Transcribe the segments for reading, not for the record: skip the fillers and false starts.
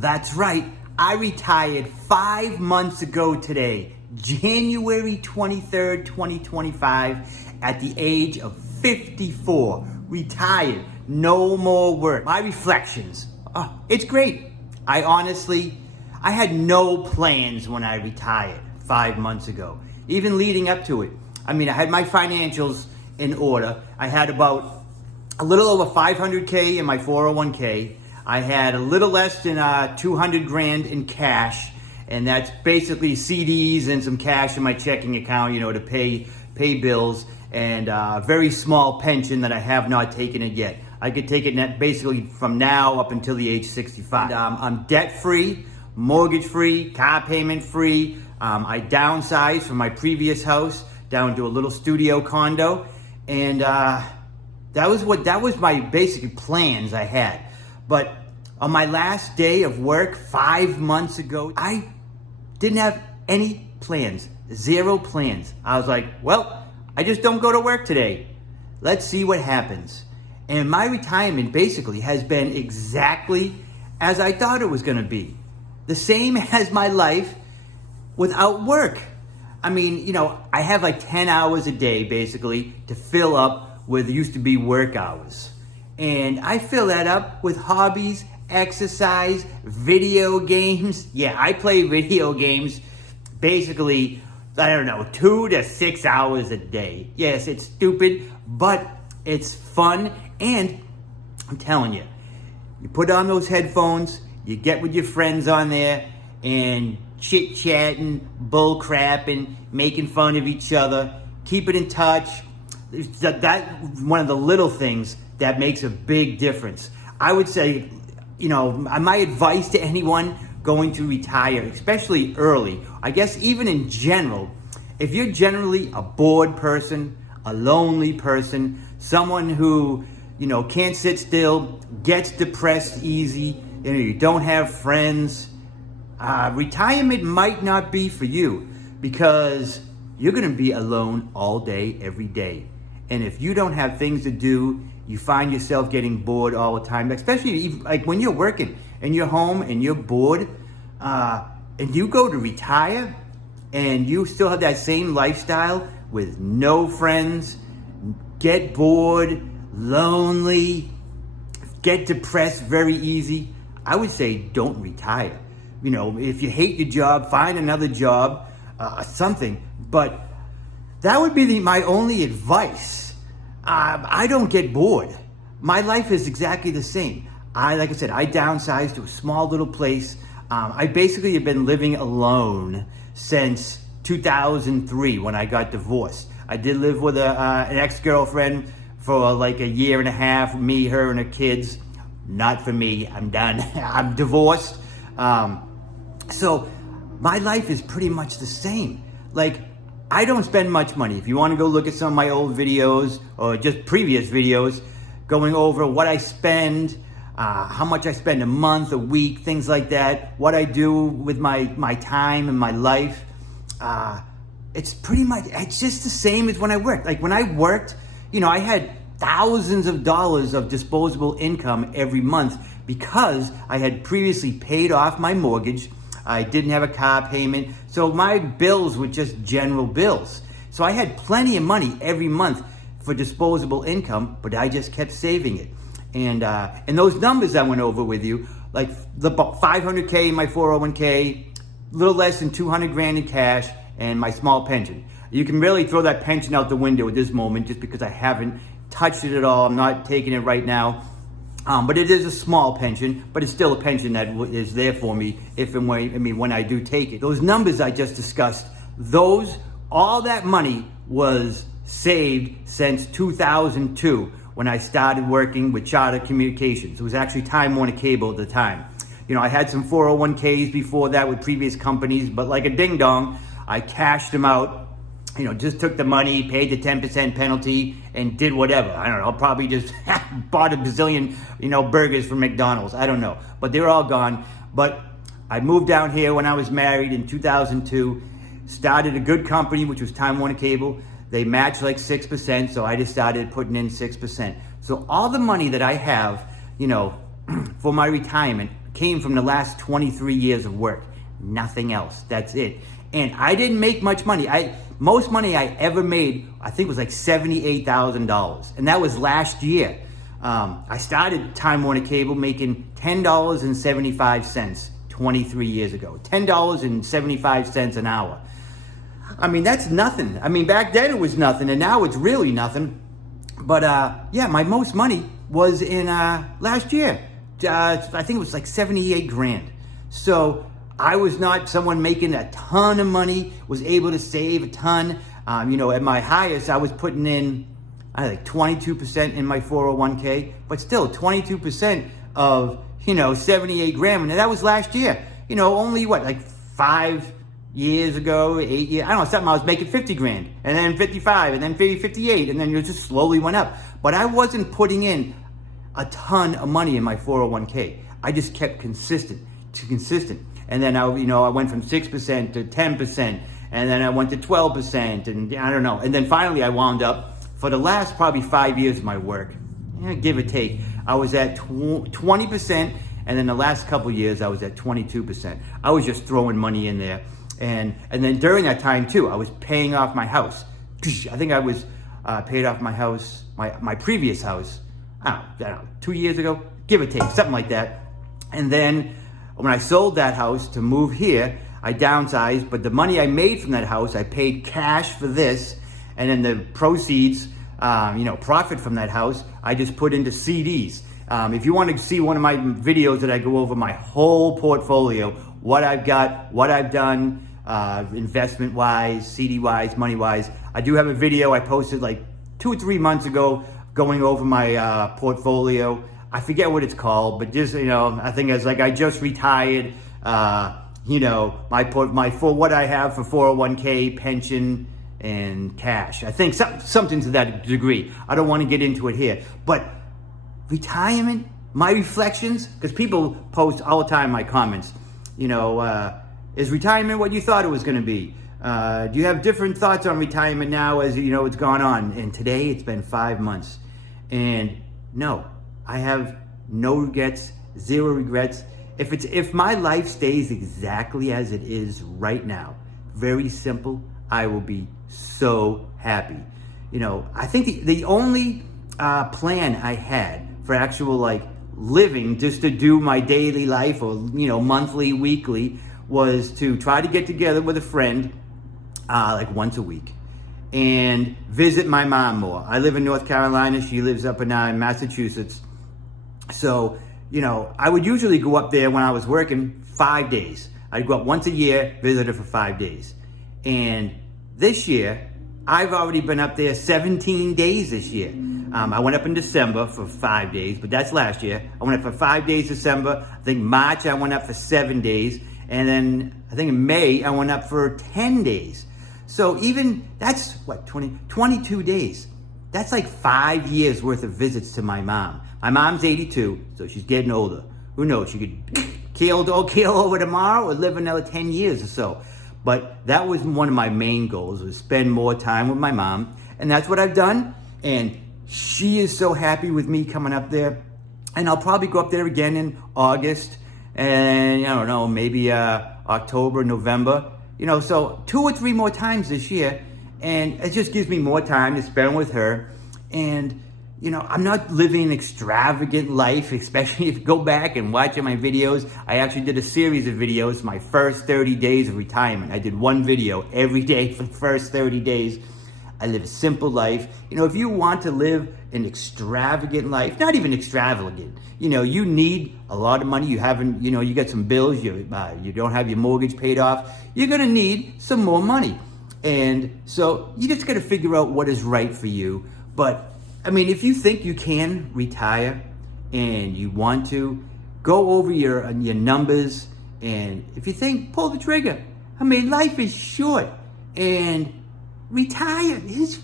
That's right. I retired 5 months ago today, January 23rd, 2025, at the age of 54. Retired. No more work. My reflections. It's great. I had no plans when I retired 5 months ago, even leading up to it. I had my financials in order. I had about a little over 500K in my 401K. I had a little less than 200 grand in cash, and that's basically CDs and some cash in my checking account, to pay bills, and a very small pension that I have not taken it yet. I could take it basically from now up until the age 65. I'm debt-free, mortgage-free, car payment-free. I downsized from my previous house down to a little studio condo, and that was my basic plans I had. But on my last day of work 5 months ago, I didn't have any plans, 0 plans. I was like, well, I just don't go to work today. Let's see what happens. And my retirement basically has been exactly as I thought it was gonna be. The same as my life without work. I have like 10 hours a day basically to fill up where there used to be work hours. And I fill that up with hobbies, exercise, video games. Yeah, I play video games basically, 2 to 6 hours a day. Yes, it's stupid, but it's fun. And I'm telling you, you put on those headphones, you get with your friends on there, and chit-chatting, bull-crapping, making fun of each other, keeping in touch. That's one of the little things that makes a big difference. I would say, my advice to anyone going to retire, especially early, I guess even in general, if you're generally a bored person, a lonely person, someone who, can't sit still, gets depressed easy, you don't have friends, retirement might not be for you, because you're gonna be alone all day, every day. And if you don't have things to do, you find yourself getting bored all the time, especially like when you're working and you're home and you're bored, and you go to retire and you still have that same lifestyle with no friends, get bored, lonely, get depressed very easy, I would say don't retire. If you hate your job, find another job, something. But that would be my only advice. I don't get bored. My life is exactly the same. Like I said, I downsized to a small little place. I basically have been living alone since 2003 when I got divorced. I did live with an ex-girlfriend for like a year and a half, me, her, and her kids. Not for me, I'm done. I'm divorced. So my life is pretty much the same. Like, I don't spend much money. If you want to go look at some of my old videos or just previous videos, going over what I spend, how much I spend a month, a week, things like that, what I do with my time and my life, it's just the same as when I worked. Like when I worked, I had thousands of dollars of disposable income every month because I had previously paid off my mortgage. I didn't have a car payment, so my bills were just general bills. So I had plenty of money every month for disposable income, but I just kept saving it. And those numbers I went over with you, like the 500K in my 401K, a little less than 200 grand in cash, and my small pension. You can really throw that pension out the window at this moment just because I haven't touched it at all. I'm not taking it right now. But it is a small pension, but it's still a pension that is there for me if and when I do take it. Those numbers I just discussed, all that money was saved since 2002 when I started working with Charter Communications. It was actually Time Warner Cable at the time. I had some 401ks before that with previous companies, but like a ding dong, I cashed them out. Just took the money, paid the 10% penalty, and did whatever. I don't know, probably just bought a bazillion, burgers from McDonald's. I don't know, but they were all gone. But I moved down here when I was married in 2002, started a good company, which was Time Warner Cable. They matched like 6%, so I just started putting in 6%. So all the money that I have, for my retirement came from the last 23 years of work. Nothing else. That's it. And I didn't make much money. Most money I ever made, I think, was like $78,000. And that was last year. I started Time Warner Cable making $10.75 23 years ago. $10.75 an hour. I mean, that's nothing. I mean, back then it was nothing, and now it's really nothing. But yeah, my most money was in last year. I think it was like 78 grand. So I was not someone making a ton of money, was able to save a ton. You know, at my highest, I was putting in, I think 22% in my 401k, but still 22% of, 78 grand. And that was last year. Only what, like 5 years ago, 8 years, I don't know, something, I was making 50 grand, and then 55, and then 58, and then it just slowly went up. But I wasn't putting in a ton of money in my 401k. I just kept consistent. And then I went from 6% to 10%, and then I went to 12%, and I don't know. And then finally I wound up, for the last probably 5 years of my work, give or take, I was at 20%, and then the last couple years I was at 22%. I was just throwing money in there. And then during that time too, I was paying off my house. I think I was paid off my house, my previous house, I don't know, 2 years ago, give or take, something like that. And then when I sold that house to move here, I downsized, but the money I made from that house, I paid cash for this, and then the proceeds, profit from that house, I just put into CDs. If you want to see one of my videos that I go over my whole portfolio, what I've got, what I've done, investment-wise, CD-wise, money-wise, I do have a video I posted like 2 or 3 months ago going over my portfolio. I forget what it's called, but just, I think it's like I just retired, for what I have for 401k, pension, and cash. I think something to that degree. I don't want to get into it here. But retirement, my reflections, because people post all the time in my comments, is retirement what you thought it was going to be? Do you have different thoughts on retirement now as it's gone on? And today it's been 5 months. And no, I have no regrets, zero regrets. If my life stays exactly as it is right now, very simple, I will be so happy. I think the only plan I had for actual living, just to do my daily life or monthly, weekly, was to try to get together with a friend once a week and visit my mom more. I live in North Carolina. She lives up in Massachusetts. So, I would usually go up there when I was working 5 days. I'd go up once a year, visit her for 5 days. And this year, I've already been up there 17 days this year. I went up in December for 5 days, but that's last year. I went up for 5 days December. I think March I went up for 7 days. And then I think in May I went up for 10 days. So even, that's what, 22 days. That's like 5 years worth of visits to my mom. My mom's 82, so she's getting older. Who knows, she could keel over tomorrow or live another 10 years or so. But that was one of my main goals, was spend more time with my mom. And that's what I've done. And she is so happy with me coming up there. And I'll probably go up there again in August. And I don't know, maybe October, November. So 2 or 3 more times this year. And it just gives me more time to spend with her. And, I'm not living an extravagant life, especially if you go back and watch my videos. I actually did a series of videos, my first 30 days of retirement. I did one video every day for the first 30 days. I live a simple life. If you want to live an extravagant life, not even extravagant, you need a lot of money. You haven't, you got some bills, you don't have your mortgage paid off. You're going to need some more money. And so you just got to figure out what is right for you. But if you think you can retire and you want to, go over your numbers. And if you think, pull the trigger. Life is short. And retire is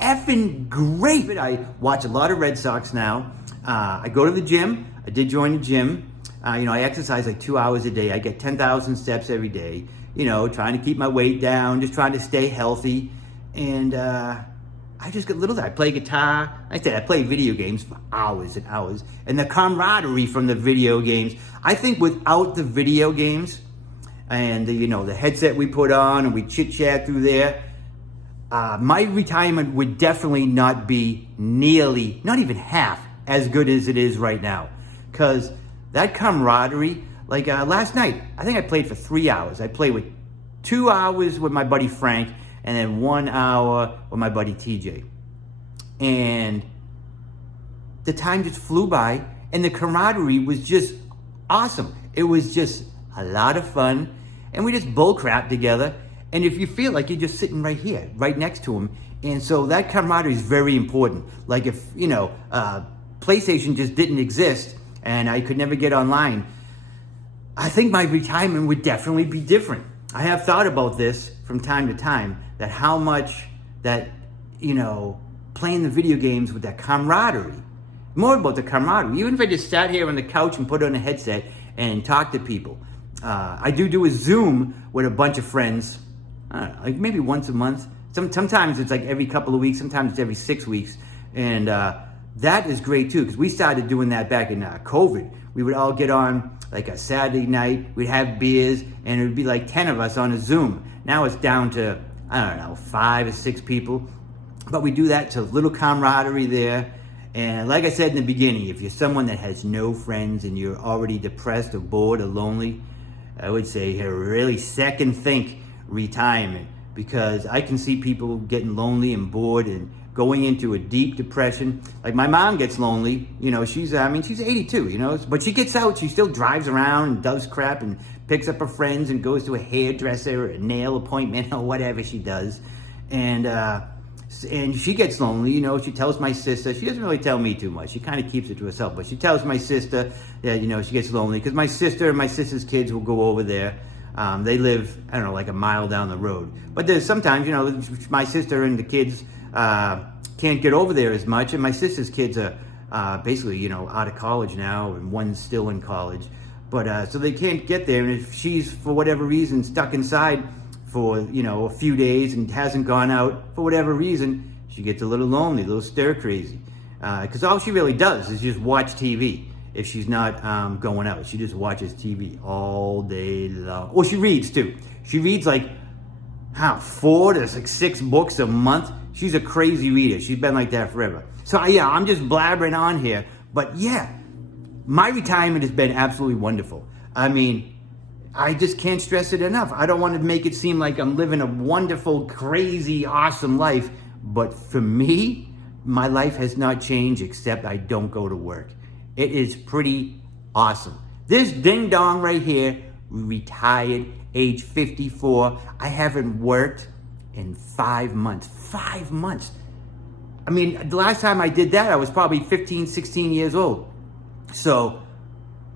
effing great. I watch a lot of Red Sox now. I go to the gym. I did join the gym. I exercise like 2 hours a day. I get 10,000 steps every day. Trying to keep my weight down, just trying to stay healthy. And I just get little. I play guitar. Like I said, I play video games for hours and hours. And the camaraderie from the video games. I think without the video games and the headset we put on and we chit chat through there, my retirement would definitely not be nearly, not even half as good as it is right now. Because that camaraderie, like last night, I think I played for 3 hours. I played with 2 hours with my buddy Frank, and then 1 hour with my buddy TJ. And the time just flew by, and the camaraderie was just awesome. It was just a lot of fun, and we just bullcrap together. And if you feel like you're just sitting right here, right next to him, and so that camaraderie is very important. Like if, PlayStation just didn't exist, and I could never get online, I think my retirement would definitely be different. I have thought about this from time to time, that how much that, playing the video games with that camaraderie, more about the camaraderie. Even if I just sat here on the couch and put on a headset and talk to people. I do a Zoom with a bunch of friends, like maybe once a month. Sometimes it's like every couple of weeks, sometimes it's every 6 weeks. And that is great too, because we started doing that back in COVID. We would all get on like a Saturday night, we'd have beers, and it would be like 10 of us on a Zoom. Now it's down to, 5 or 6 people. But we do that to little camaraderie there. And like I said in the beginning, if you're someone that has no friends and you're already depressed or bored or lonely, I would say really second think retirement, because I can see people getting lonely and bored and going into a deep depression. Like my mom gets lonely, she's 82, but she gets out, she still drives around and does crap and picks up her friends and goes to a hairdresser or a nail appointment or whatever she does. And she gets lonely, she tells my sister. She doesn't really tell me too much. She kind of keeps it to herself, but she tells my sister that, she gets lonely, because my sister and my sister's kids will go over there. They live, like a mile down the road. But there's sometimes, my sister and the kids can't get over there as much, and my sister's kids are basically, out of college now, and one's still in college. But so they can't get there, and if she's, for whatever reason, stuck inside for, a few days and hasn't gone out for whatever reason, she gets a little lonely, a little stir crazy. Because all she really does is just watch TV. If she's not going out, she just watches TV all day long. Well, she reads too. She reads like 4 to 6 books a month. She's a crazy reader. She's been like that forever. So yeah, I'm just blabbering on here. But yeah, my retirement has been absolutely wonderful. I mean, I just can't stress it enough. I don't want to make it seem like I'm living a wonderful, crazy, awesome life. But for me, my life has not changed except I don't go to work. It is pretty awesome. This ding dong right here, retired, age 54. I haven't worked in 5 months. 5 months. I mean, the last time I did that, I was probably 15, 16 years old. So,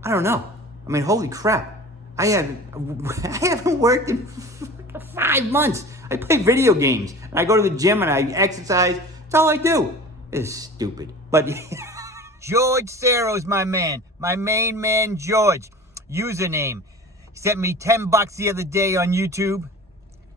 I don't know. I mean, holy crap. I haven't worked in 5 months. I play video games. And I go to the gym and I exercise. That's all I do. It's stupid. But George Saro's my man. My main man, George. Username. He sent me $10 the other day on YouTube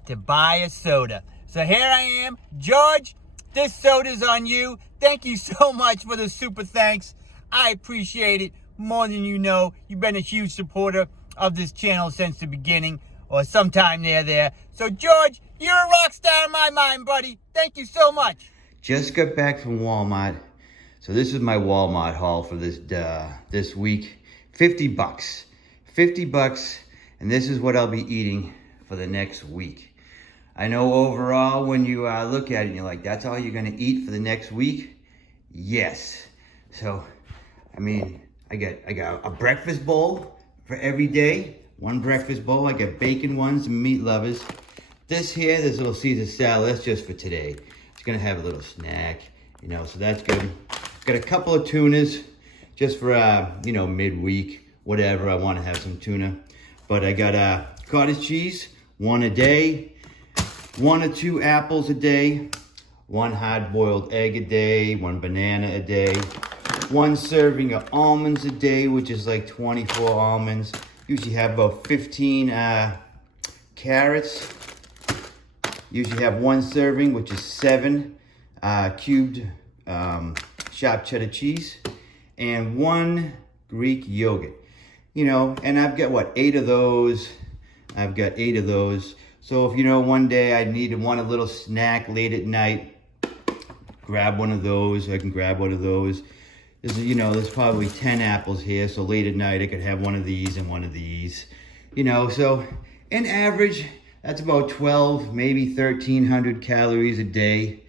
to buy a soda. So here I am. George, this soda's on you. Thank you so much for the super thanks. I appreciate it more than you know. You've been a huge supporter of this channel since the beginning, or sometime there. So George, you're a rock star in my mind, buddy. Thank you so much. Just got back from Walmart. So this is my Walmart haul for this week. $50. $50, and this is what I'll be eating for the next week. I know overall when you look at it and you're like, that's all you're gonna eat for the next week? Yes. So, I mean, I got a breakfast bowl for every day. One breakfast bowl. I got bacon ones and meat lovers. This little Caesar salad, that's just for today. It's gonna have a little snack, so that's good. Got a couple of tunas just for, midweek, whatever. I want to have some tuna. But I got cottage cheese, 1 a day, 1 or 2 apples a day, 1 hard-boiled egg a day, 1 banana a day, 1 serving of almonds a day, which is like 24 almonds. Usually have about 15 carrots. Usually have 1 serving, which is 7 cubed sharp cheddar cheese, and 1 Greek yogurt. You know, and I've got what, 8 of those. I've got 8 of those. So if, you know, one day I want a little snack late at night, grab one of those. I can grab one of those. There's probably 10 apples here, so late at night I could have one of these and one of these. You know, so in average, that's about 12, maybe 1,300 calories a day.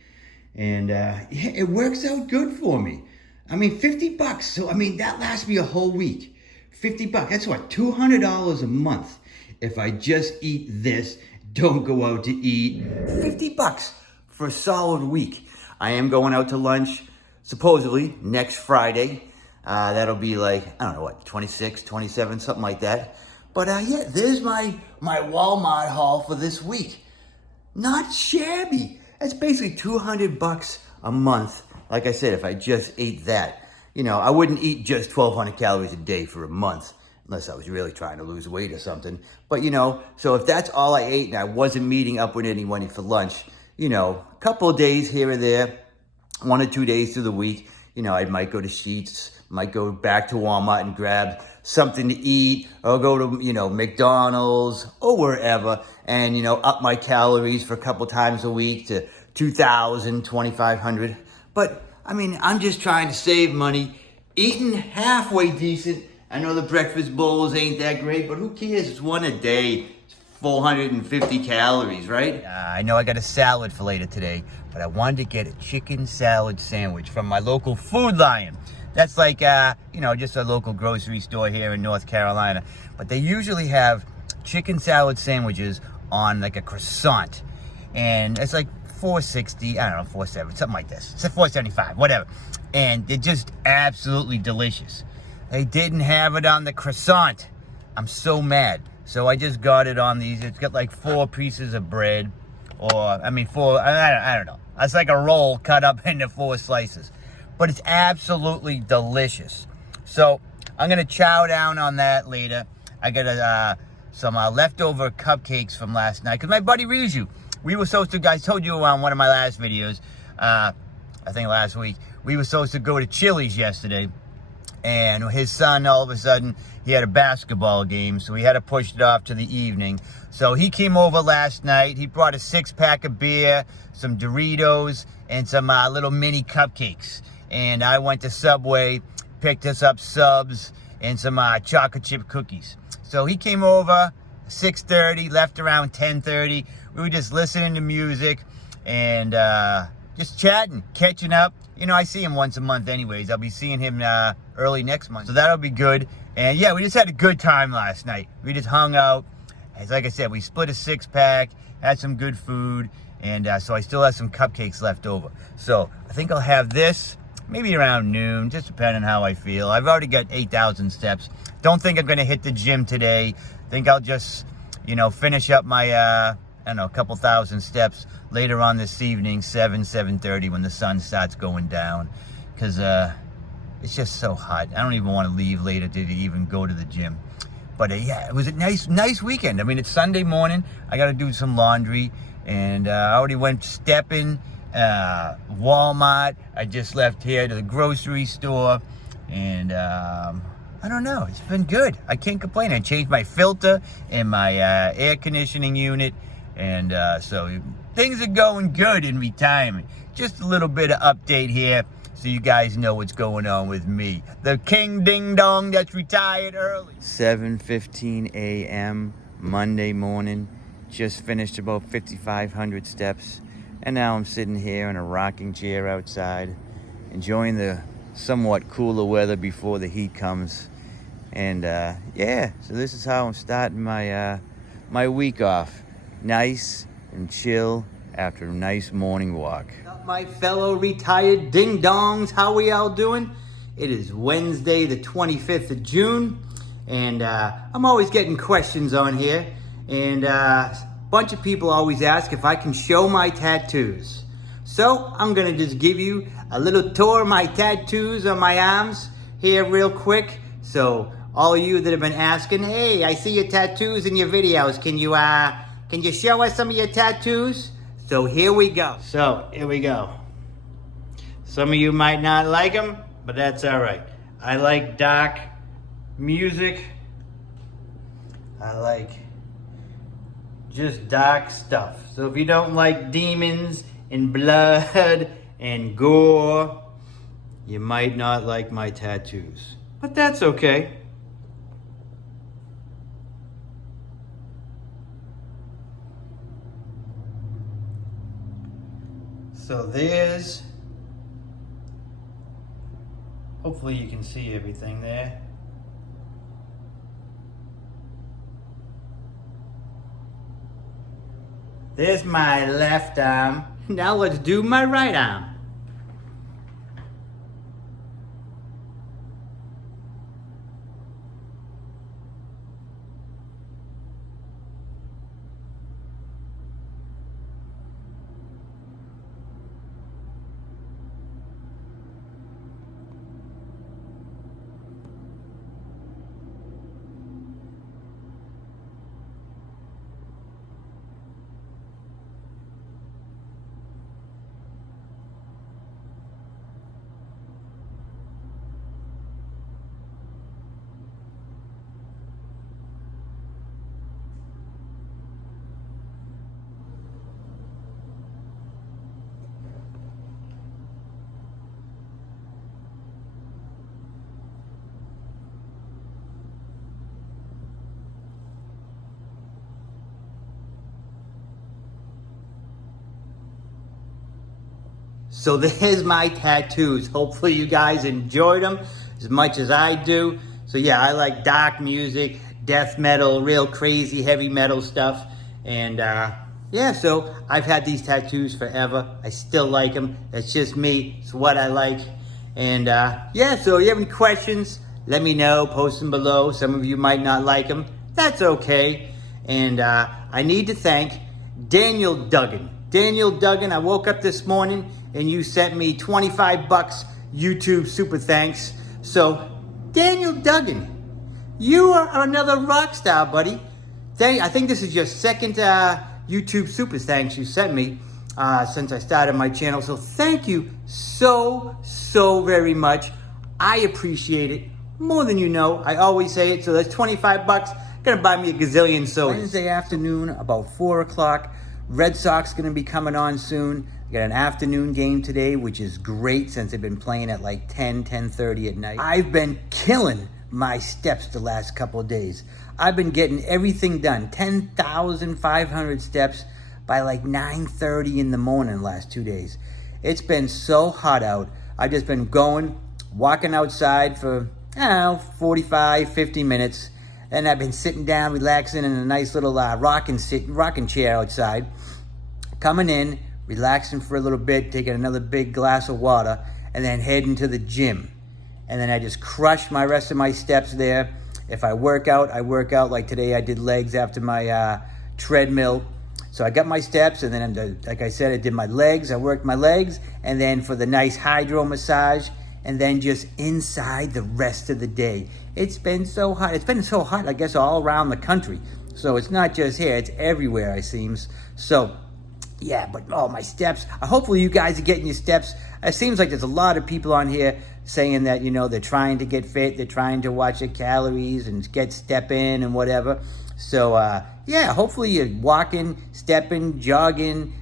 And yeah, it works out good for me. I mean, $50. So, I mean, that lasts me a whole week. $50. That's what, $200 a month. If I just eat this, don't go out to eat. $50 for a solid week. I am going out to lunch, supposedly, next Friday. That'll be like, I don't know what, 26, 27, something like that. But yeah, there's my Walmart haul for this week. Not shabby. That's basically $200 a month. Like I said, if I just ate that. You know, I wouldn't eat just 1,200 calories a day for a month, unless I was really trying to lose weight or something. But, you know, so if that's all I ate and I wasn't meeting up with anyone for lunch, you know, a couple of days here or there, 1 or 2 days through the week, you know, I might go to Sheetz, might go back to Walmart and grab something to eat, or go to, you know, McDonald's or wherever, and, you know, up my calories for a couple times a week to 2,000, 2,500. But, I mean, I'm just trying to save money, eating halfway decent. I know the breakfast bowls ain't that great, but who cares? It's one a day. 450 calories, right? I know I got a salad for later today, but I wanted to get a chicken salad sandwich from my local Food Lion. That's like, you know, just a local grocery store here in North Carolina. But they usually have chicken salad sandwiches on like a croissant. And it's like $4.60, I don't know, $4.70, something like this. It's $4.75, whatever. And they're just absolutely delicious. They didn't have it on the croissant. I'm so mad. So I just got it on these. It's got like 4 pieces of bread, or, I mean, 4, I don't know. It's like a roll cut up into 4 slices. But it's absolutely delicious. So I'm going to chow down on that later. I got some leftover cupcakes from last night. Because my buddy Riju, we were supposed to, I told you on one of my last videos, I think last week, we were supposed to go to Chili's yesterday. And his son, all of a sudden, he had a basketball game, so he had to push it off to the evening. So he came over last night. He brought a 6-pack of beer, some Doritos, and some little mini cupcakes. And I went to Subway, picked us up subs and some chocolate chip cookies. So he came over 6:30, left around 10:30. We were just listening to music and just chatting, catching up. You know, I see him once a month anyways. I'll be seeing him early next month. So that'll be good. And yeah, we just had a good time last night. We just hung out. As like I said, we split a 6-pack, had some good food, and so I still have some cupcakes left over. So I think I'll have this maybe around noon, just depending on how I feel. I've already got 8,000 steps. Don't think I'm going to hit the gym today. Think I'll just, you know, finish up my, I don't know, a couple thousand steps later on this evening, 7:30, when the sun starts going down. Because it's just so hot. I don't even want to leave later to even go to the gym. But yeah, it was a nice weekend. I mean, it's Sunday morning. I got to do some laundry. And I already went stepping, Walmart. I just left here to the grocery store. And I don't know. It's been good. I can't complain. I changed my filter in my air conditioning unit. And so things are going good in retirement. Just a little bit of update here so you guys know what's going on with me. The King Ding Dong that's retired early. 7:15 a.m. Monday morning. Just finished about 5,500 steps. And now I'm sitting here in a rocking chair outside, enjoying the somewhat cooler weather before the heat comes. And yeah, so this is how I'm starting my my week off. Nice and chill after a nice morning walk. My fellow retired ding-dongs, how we all doing? It is Wednesday, the 25th of June, and I'm always getting questions on here, and a bunch of people always ask if I can show my tattoos. So I'm gonna just give you a little tour of my tattoos on my arms here real quick. So all of you that have been asking, hey, I see your tattoos in your videos. Can you show us some of your tattoos? So here we go. So here we go. Some of you might not like them, but that's all right. I like dark music. I like just dark stuff. So if you don't like demons and blood and gore, you might not like my tattoos. But that's okay. So hopefully you can see everything there. There's my left arm. Now let's do my right arm. So there's my tattoos. Hopefully you guys enjoyed them as much as I do. So yeah, I like dark music, death metal, real crazy heavy metal stuff. And yeah, so I've had these tattoos forever. I still like them. It's just me. It's what I like. And yeah, so if you have any questions, let me know. Post them below. Some of you might not like them. That's okay. And I need to thank Daniel Duggan. Daniel Duggan, I woke up this morning and you sent me 25 bucks YouTube super thanks. So, Daniel Duggan, you are another rock star, buddy. I think this is your second YouTube super thanks you sent me since I started my channel. So thank you so very much. I appreciate it more than you know. I always say it. So that's 25 bucks. Gonna buy me a gazillion sodas. Wednesday afternoon, about 4 o'clock. Red Sox gonna be coming on soon. I got an afternoon game today, which is great since they've been playing at like 10:30 at night. I've been killing my steps the last couple of days. I've been getting everything done. 10,500 steps by like 9:30 in the morning the last 2 days. It's been so hot out. I've just been walking outside for, 45, 50 minutes. And I've been sitting down, relaxing in a nice little rocking chair outside. Coming in, relaxing for a little bit, taking another big glass of water, and then heading to the gym. And then I just crush my rest of my steps there. If I work out, I work out. Like today I did legs after my treadmill. So I got my steps, and then, like I said, I did my legs. I worked my legs, and then for the nice hydro massage, and then just inside the rest of the day. It's been so hot. It's been so hot, I guess, all around the country. So it's not just here. It's everywhere, it seems. So, yeah, but my steps. Hopefully you guys are getting your steps. It seems like there's a lot of people on here saying that, they're trying to get fit. They're trying to watch their calories and get step in and whatever. So, yeah, hopefully you're walking, stepping, jogging,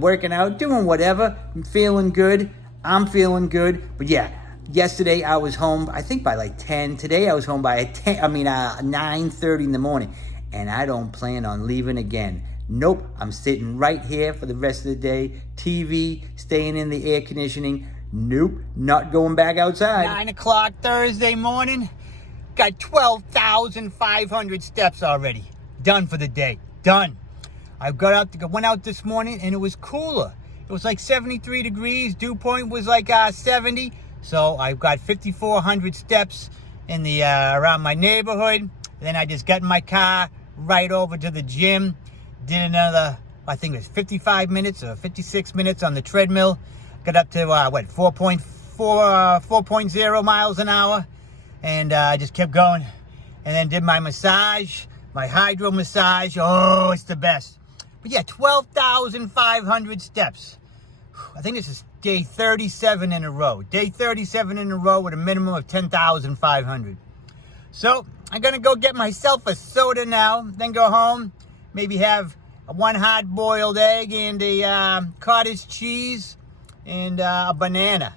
working out, doing whatever. I'm feeling good. I'm feeling good. But, yeah. Yesterday I was home, I think by like 10. Today I was home by 9:30 in the morning. And I don't plan on leaving again. Nope, I'm sitting right here for the rest of the day. TV, staying in the air conditioning. Nope, not going back outside. 9 o'clock Thursday morning. Got 12,500 steps already. Done for the day. Done. I went out this morning and it was cooler. It was like 73 degrees. Dew point was like 70. So I've got 5,400 steps in the around my neighborhood. Then I just got in my car right over to the gym. Did another, I think it was 55 minutes or 56 minutes on the treadmill. Got up to 4.0 miles an hour, and I just kept going. And then did my massage, my hydro massage. Oh, it's the best. But yeah, 12,500 steps. I think this is day 37 in a row. Day 37 in a row with a minimum of 10,500. So I'm going to go get myself a soda now, then go home, maybe have one hard-boiled egg and a cottage cheese and a banana.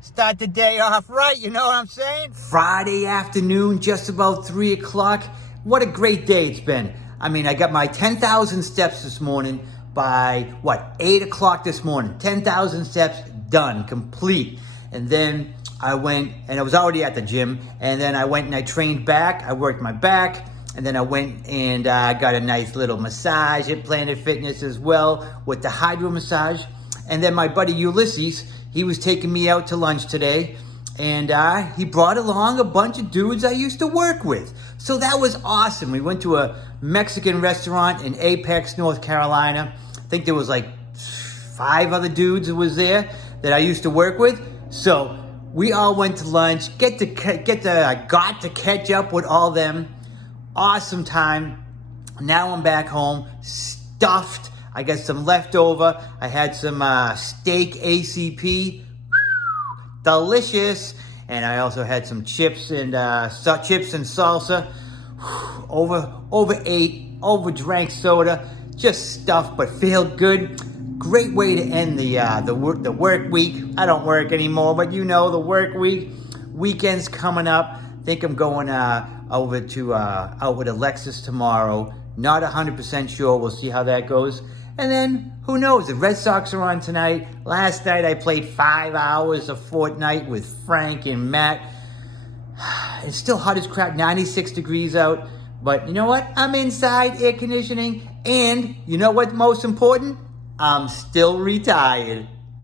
Start the day off right, you know what I'm saying? Friday afternoon, just about 3 o'clock. What a great day it's been. I mean, I got my 10,000 steps this morning by, 8 o'clock this morning. 10,000 steps done, complete. And then I went, and I was already at the gym, and then I went and I trained back. I worked my back, and then I went and got a nice little massage at Planet Fitness as well with the hydro massage. And then my buddy Ulysses, he was taking me out to lunch today, and he brought along a bunch of dudes I used to work with. So that was awesome. We went to a Mexican restaurant in Apex, North Carolina. I think there was like 5 other dudes that was there that I used to work with. So we all went to lunch, got to catch up with all them. Awesome time. Now I'm back home, stuffed. I got some leftover. I had some steak ACP, delicious. And I also had some chips and salsa. Overate, overdrank soda, just stuff, but feel good. Great way to end the work week. I don't work anymore, but you know the work week. Weekend's coming up. Think I'm going over to out with Alexis tomorrow. Not 100% sure. We'll see how that goes. And then, who knows? The Red Sox are on tonight. Last night I played 5 hours of Fortnite with Frank and Matt. It's still hot as crap, 96 degrees out. But you know what? I'm inside, air conditioning. And you know what's most important? I'm still retired.